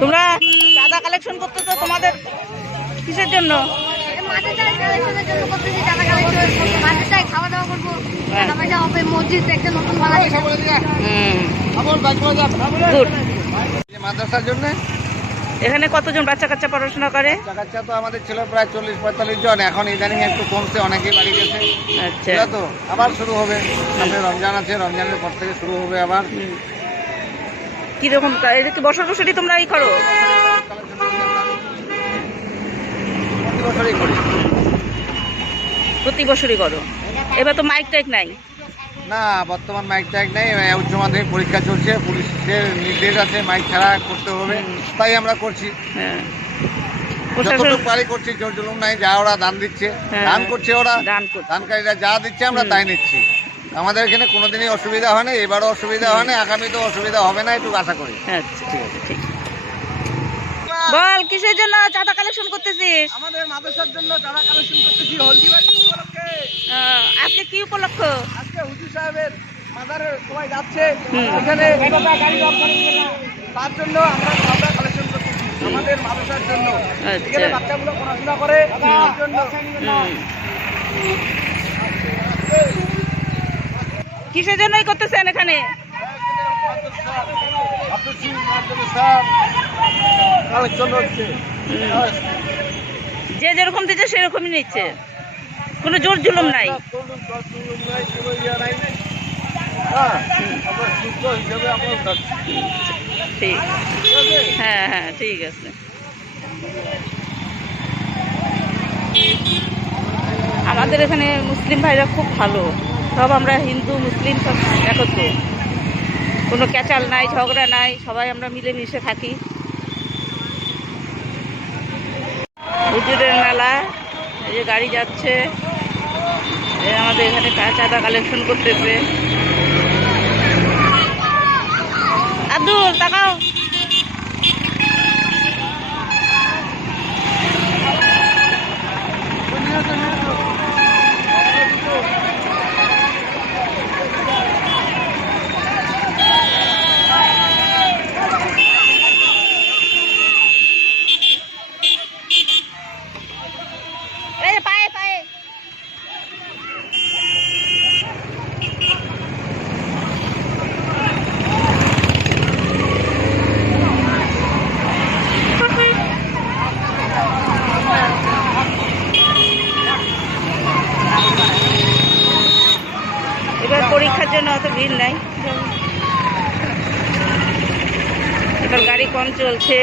তোমরা চাঁদা কালেকশন করতেছো তোমাদের কিসের জন্য? মাদ্রাসার জন্য? এখানে কতজন বাচ্চা কাচ্চা পড়াশোনা করে? বাচ্চা তো আমাদের ছিল প্রায় চল্লিশ পঁয়তাল্লিশ জন। এখন ইদানিং একটু কমছে অনেকেই বাড়ি গেছে। আচ্ছা। তো? আবার শুরু হবে। রমজান আছে রমজানের পর থেকে শুরু হবে আবার। হুম। কীরকম এটা কি বছর বছরই তোমরা এই করো। প্রতি বছরই করি। এবার তো মাইক টাইক নাই। না বর্তমান মাইক টাইক নাই। উচ্চ মাধ্যমিক পরীক্ষা চলছে পুলিশের নির্দেশ আছে মাইক ছাড়া করতে হবে। তাই আমরা করছি। হ্যাঁ। প্রশাসন যতটুকু পারি করছি জোর জুলুম নাই যা ওরা দান দিচ্ছে। হ্যাঁ। দান করছে ওরা। দানকারীরা যা দিচ্ছে আমরা। তাই নিচ্ছি। আমাদের এখানে কোনোদিনই অসুবিধা হয় না এবারও অসুবিধা হয় না আগামীতেও অসুবিধা হবে না একটু আশা করি। আচ্ছা ঠিক আছে ঠিক। বল কিসের জন্য চাঁদা কালেকশন করতেছিস? আমাদের মাদ্রাসার জন্য যারা কালেকশন করতেছি হলদিবাড়ি উপলক্ষে। আহ, আজকে কি উপলক্ষ? আজকে হুজুর সাহেবের মাদারে সবাই যাচ্ছে। এখানে তার জন্য আমরা চাঁদা কালেকশন করতেছি আমাদের মাদ্রাসার জন্য। আচ্ছা। এখানে বাচ্চাগুলো পড়াশোনা করে তার জন্য। কিসের জন্যই করতেছেন এখানে। যে যেরকম দিচ্ছে সেরকমই নিচ্ছে। কোনো জোর জুলুম নাই। ঠিক। হ্যাঁ হ্যাঁ ঠিক আছে। আমাদের এখানে মুসলিম ভাইরা খুব ভালো। সব আমরা হিন্দু, মুসলিম সব একত্র। কোনো ক্যাচাল নাই, ঝগড়া নাই, সবাই আমরা মিলেমিশে থাকি। হুজুরের মেলা, এই যে গাড়ি যাচ্ছে। আমাদের এখানে চা- চাঁদা কালেকশন করতেছে আব্দুল তাকাও এই যে পায়ে পায়ে এবার পরীক্ষার জন্য অত ভিড় নাই। এবার গাড়ি কম চলছে।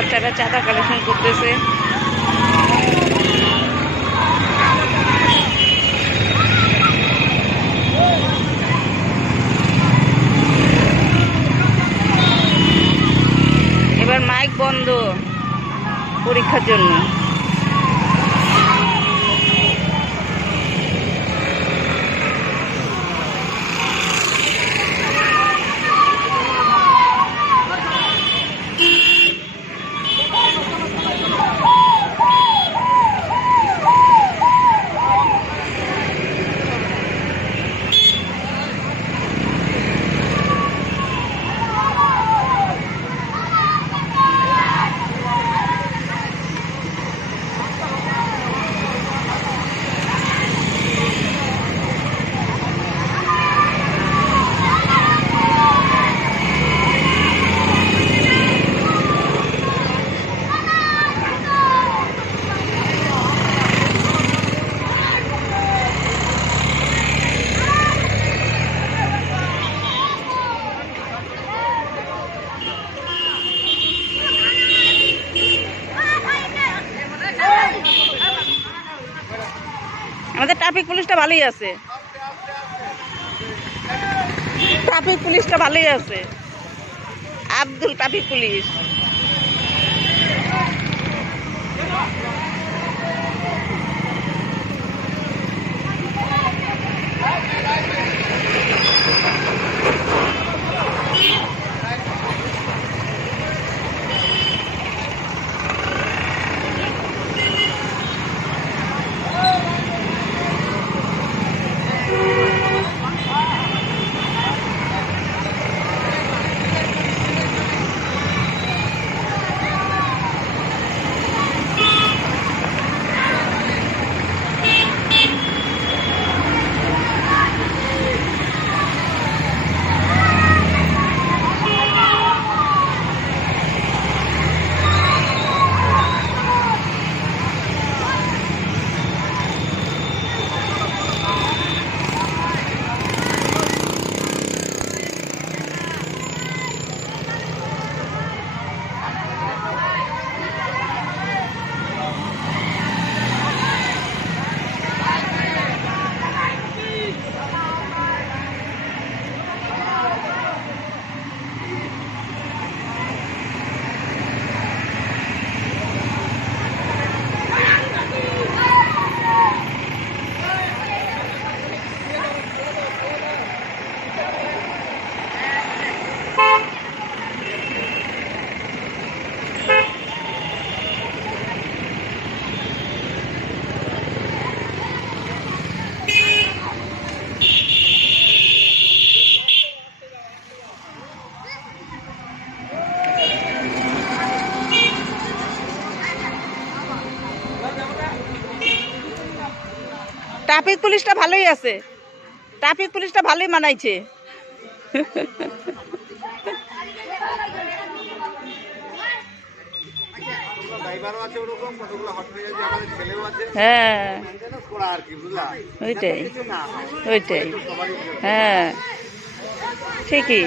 বাচ্চারা চাঁদা কালেকশন করতেছে। এবার মাইক বন্ধ পরীক্ষার জন্য। ভালোই আছে। ট্রাফিক পুলিশটা ভালোই আছে। Abdul traffic police. ট্রাফিক পুলিশটা ভালোই আছে। ট্রাফিক পুলিশটা ভালোই মানাইছে। হ্যাঁ। ওইটাই। ওইটাই। হ্যাঁ। ঠিকই।